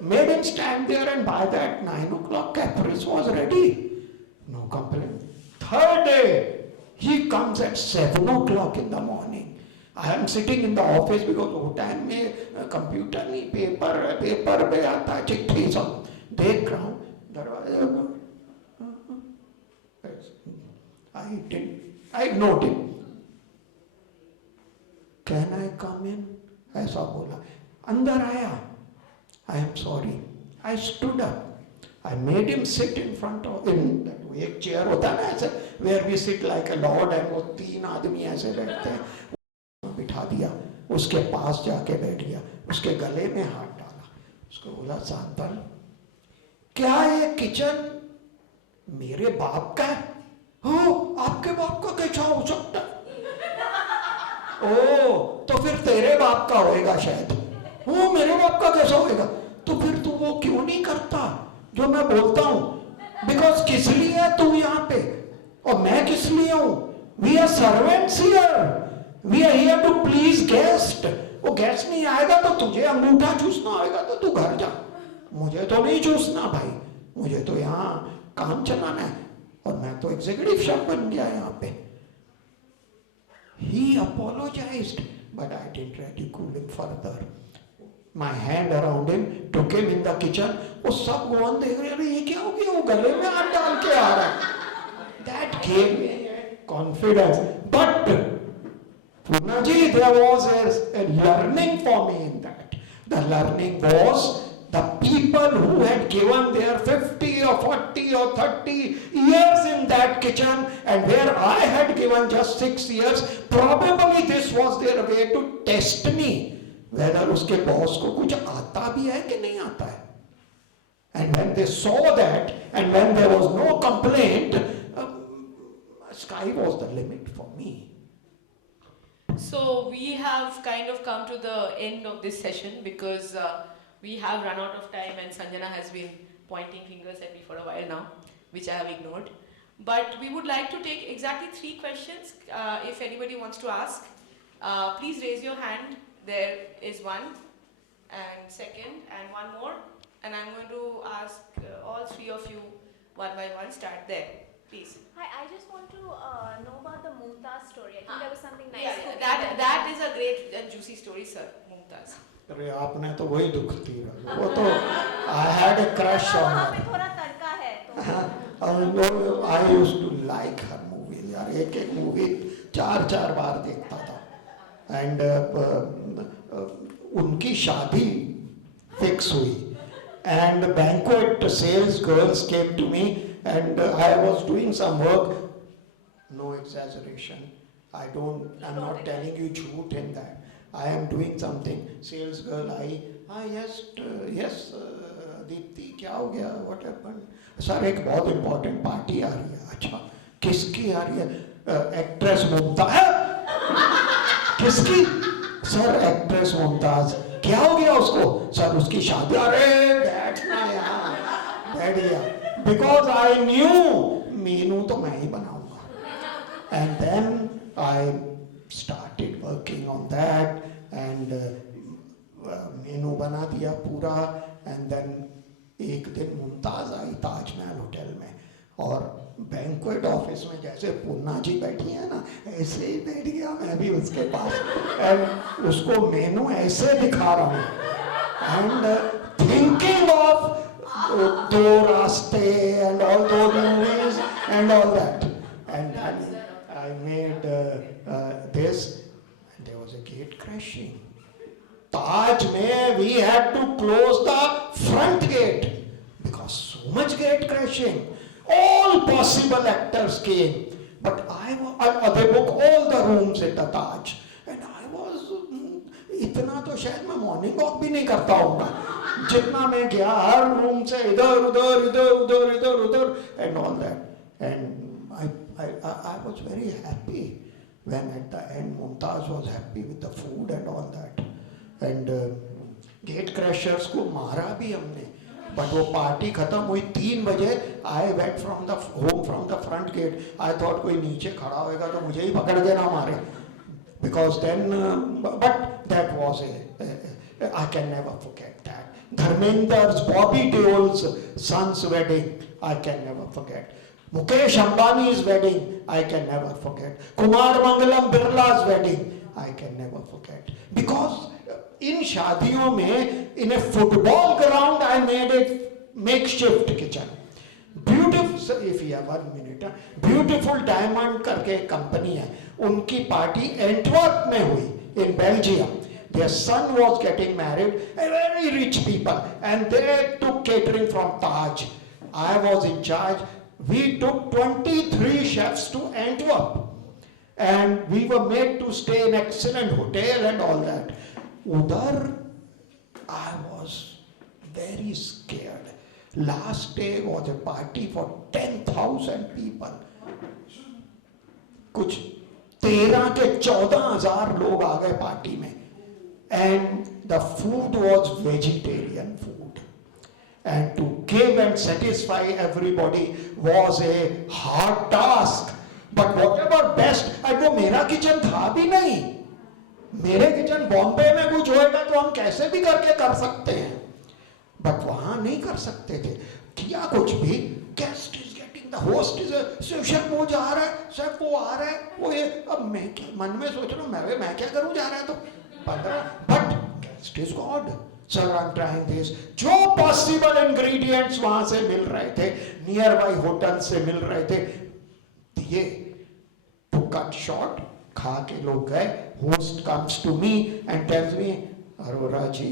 made him stand there, and by that 9 o'clock Caprice was ready. No complaint. Third day, he comes at 7 o'clock in the morning. I am sitting in the office because वो time में computer नहीं, paper पे आता है, चिट्ठी सब देख रहा हूँ, दरवाजा I ignored him. Can I come in? ऐसा बोला. अंदर आया. I am sorry. I stood up. I made him sit in front of him. That एक chair होता है ना ऐसे, where we sit like a lord, and वो 3 आदमी ऐसे बैठते हैं. बिठा दिया. उसके पास जाके बैठ गया. उसके गले में हाथ डाला. उसको बोला, सांतल, क्या ये किचन मेरे बाप का है? हो, आपके बाप का कैसा हो सकता है? ओ, तो फिर तेरे बाप का होएगा शायद. वो मेरे बाप का कैसा होएगा? तो फिर तू वो क्यों नहीं करता जो मैं बोलता हूं? बिकॉज किस लिए है तू यहाँ पे और मैं किस लिए हूं? We are servants here, we are here to please guest. वो गेस्ट नहीं आएगा तो तुझे अंगूठा चूसना आएगा तो तू घर जा. मुझे तो नहीं चूसना भाई, मुझे तो यहाँ काम चलाना है, और मैं तो एग्जीक्यूटिव शेफ बन गया यहाँ पे. He apologized, but I didn't ridicule him further. My hand around him, took him in the kitchen. वो सब गोवन देख रहे हैं, ये क्या हो गया? वो गले में हाथ डाल के आ रहा है. That gave me confidence. But Poorna ji, there was a learning for me in that. The learning was the people who had given their 50 or 40 or 30 years in that kitchen, and where I had given just 6 years, probably this was their way to test me, whether उसके boss को कुछ आता भी है कि नहीं आता है. And when they saw that, and when there was no complaint, sky was the limit for me. So we have kind of come to the end of this session because we have run out of time, and Sanjana has been pointing fingers at me for a while now, which I have ignored. But we would like to take exactly 3 questions. If anybody wants to ask, please raise your hand. There is one, and second, and one more. And I'm going to ask all 3 of you one by one. Start there, please. Hi, I just want to know about the Mumtaz story. I think there was something nice. Yeah, that is a great and juicy story, sir. Mumtaz. अरे आपने तो वही दुखती रहा. वो तो I had a crush on her. वहाँ पे थोड़ा तड़का है तो. I used to like her movies. यार एक मूवी 4 बार देखता था. And उनकी शादी फिक्स हुई. And banquet sales girls came to me, and I was doing some work. No exaggeration. I'm not telling you झूठ in that. I am doing something. Sales girl I. Yes, Deepti क्या हो गया? What happened? Sir एक बहुत important party आ रही है. अच्छा, किसकी आ रही है? एक्ट्रेस मुमताज. किसकी? Sir actress Mumtaz. क्या हो गया उसको? सर उसकी शादी. अरे बैठना यार, बैठ गया. Because I knew मेनू तो मैं ही बनाऊंगा. And then I started working on that, and मेनू बना दिया पूरा. And then एक दिन मुमताज आई ताजमहल होटल में, और बैंक्वेट ऑफिस में जैसे पूर्णा जी बैठी है ना, ऐसे ही बैठ गया मैं भी उसके पास. एंड उसको मेनू ऐसे दिखा रहा हूँ, एंड थिंकिंग ऑफ 2 रास्ते and all those movies and all that. And then I made this, and there was a gate crashing. Taj mein we had to close the front gate because so much gate crashing. All possible actors came, but they booked all the rooms at the Taj, and I was इतना तो शायद मैं morning walk भी नहीं करता होगा जितना मैं गया. हर रूम से इधर उधर and all that. And I was very happy when at the end Mumtaz was happy with the food and all that. And gate crashers को मारा भी हमने, बट वो पार्टी खत्म हुई 3 बजे. I went from the home from the front gate. I thought कोई नीचे खड़ा होएगा तो मुझे ही पकड़ के ना मारे, because then but that was a I can never forget that. Dharmendra's, Bobby Deol's son's wedding, I can never forget. Mukesh Ambani's wedding, I can never forget. Kumar Mangalam Birla's wedding, I can never forget. Because in शादियों में, in a football ground, I made a makeshift kitchen. Beautiful, if you have 1 minute, Beautiful Diamond करके company है, उनकी party Antwerp में हुई, in Belgium. Their son was getting married, a very rich people, and they took catering from Taj. I was in charge. We took 23 chefs to Antwerp, and we were made to stay in excellent hotel and all that. Udar, I was very scared. Last day was a party for 10,000 people. कुछ 13 के 14,000 लोग आ गए party में. And the food was vegetarian food, and to give and satisfy everybody was a hard task. But whatever best, and वो मेरा kitchen था भी नहीं. मेरे किचन बॉम्बे में कुछ होएगा तो हम कैसे भी करके कर सकते हैं, बट वहां नहीं कर सकते थे. किया कुछ भी, guest is getting, the host is, chef वो जा रहा है, शेफ वो आ रहा है, वो ये. अब मैं मन में सोच रहा हूँ मैं क्या करूँ जा रहा है तो 15, but guest is God. Sir I am trying this. जो पॉसिबल इंग्रेडिएंट्स वहां से मिल रहे थे, नियर बाई होटल से मिल रहे थे, दिए. टू कट शॉर्ट, खा के लोग गए. Host comes to me and tells me, Arora ji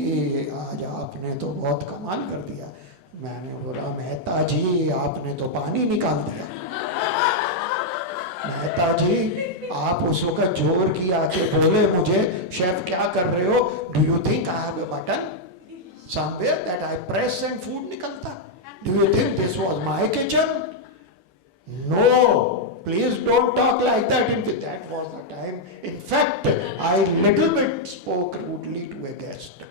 आज आपने तो बहुत कमाल कर दिया. मैंने बोला मेहता जी आपने तो पानी निकाल दिया. मेहता जी आप उस वक्त जोर की आके बोले मुझे, शेफ क्या कर रहे हो, do you think I have a button somewhere that I press and food निकलता? Do you think this was my kitchen? No, please don't talk like that. That was the time. In fact, I little bit spoke rudely to a guest,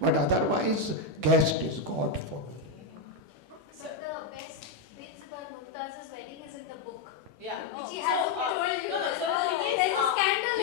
but otherwise guest is God for me. So the best bits about Mumtaz's wedding is in the book. Yeah. Which he hasn't told you. No, no, so the thing is, There's a scandal.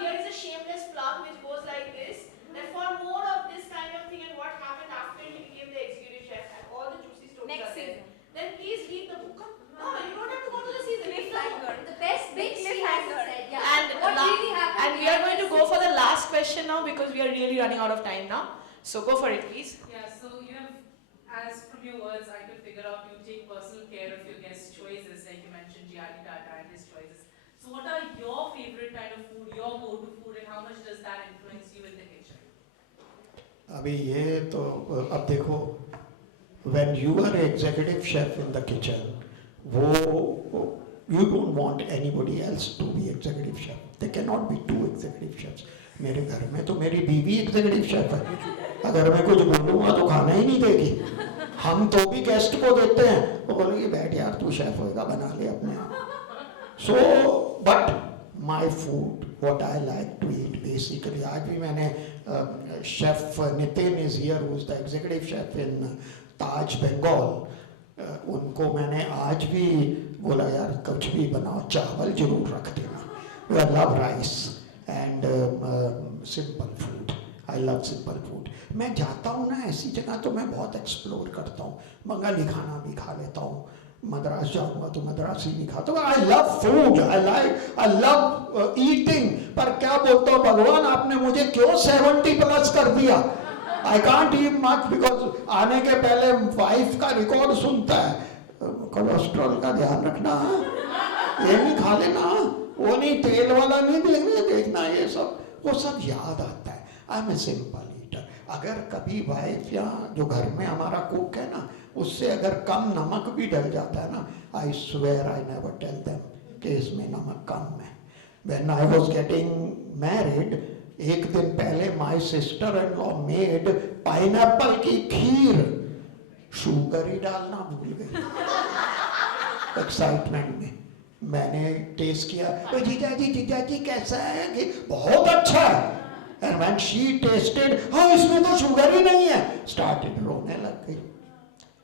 here is a shameless plug which goes like this, that for more of this kind of thing and what happened after he became the executive chef and all the juicy stories Next are there, season. then please read the book. No, you don't have to go to the season. Read the book. Cliffhanger. The best bits he Cliffhanger. hasn't said. Yeah. And, What really happened and we are behind going to the go for the scenes. last question now because we are really running out of time now. So go for it, please. Yeah, so you have, as from your words, I could figure out you take personal care of your guests' choices, like you mentioned Gianni Tata and his choices. So what are your favorite kind of food, your go-to food, and how much does that influence you in the kitchen? अभी ये तो अब देखो, when you are executive chef in the kitchen, वो you don't want anybody else to be executive chef. There cannot be 2 executive chefs. मेरे घर में तो मेरी बीवी executive chef है. अगर मैं कुछ बोलूँगा तो खाना ही नहीं देगी. हम तो भी गेस्ट को देते हैं, वो बोलेगी बैठ यार तू शेफ होएगा बना ले अपने आप. So, but my food, what I like to eat basically, आज भी मैंने chef Nitin is here, who is the executive chef in Taj Bengal. उनको मैंने आज भी बोला यार कुछ भी बनाओ, चावल जरूर रख देना. I love rice and simple food. I love simple food. मैं जाता हूँ ना ऐसी जगह तो मैं बहुत एक्सप्लोर करता हूँ. बंगाली खाना भी खा लेता हूँ, मद्रास जाऊँगा तो मद्रासी भी खाता हूँ. I love food. I love eating. पर क्या बोलता हूँ भगवान आपने मुझे क्यों 70+ कर दिया? I can't eat much because आने के पहले वाइफ का रिकॉर्ड सुनता है, कोलेस्ट्रॉल का ध्यान रखना, ये नहीं खा लेना, वो नहीं तेल वाला नहीं देखना, ये सब वो सब याद आता है. I am a simple eater. अगर कभी वाइफ या जो घर में हमारा कुक है ना, उससे अगर कम नमक भी डल जाता है ना, I swear I never tell them कि इसमें नमक कम है. When I was getting married, एक दिन पहले my sister in law made pineapple की खीर, शुगर ही डालना भूल गई एक्साइटमेंट में. मैंने टेस्ट किया, तो जीजा जी कैसा है? कि बहुत अच्छा है। एंड व्हेन शी टेस्टेड, हाँ इसमें तो शुगर ही नहीं है, स्टार्टेड रोने लग गई।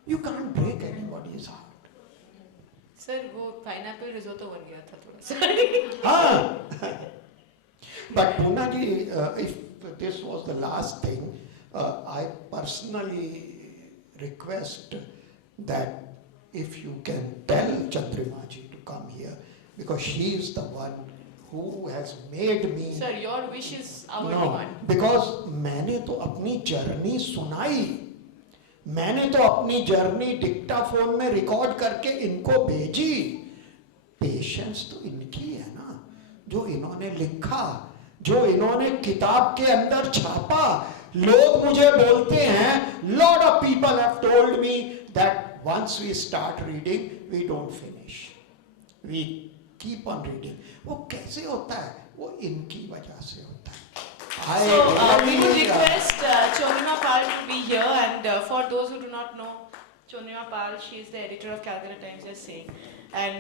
You can't break anybody's heart. Sir वो पाइनएप्पल रिजोटो बन गया था थोड़ा सा। हाँ। But Poorna ji, if this was the last thing, I personally request that if you can tell Chandrima ji to come here, because she is the one who has made me. Sir, your wish is our No, demand. because मैंने तो अपनी journey सुनाई, मैंने तो अपनी journey Dictaphone में record करके इनको भेजी। पेशेंस तो इनकी है ना, जो इन्होंने लिखा, जो इन्होंने किताब के अंदर छापा। लोग मुझे बोलते हैं, lot of people have told me that once we start reading we don't finish, we keep on reading. वो कैसे होता है? वो इनकी वजह से होता है। So we would request Chonima Pal to be here, and for those who do not know Chonima Pal, she is the editor of Calcutta Times, just saying, and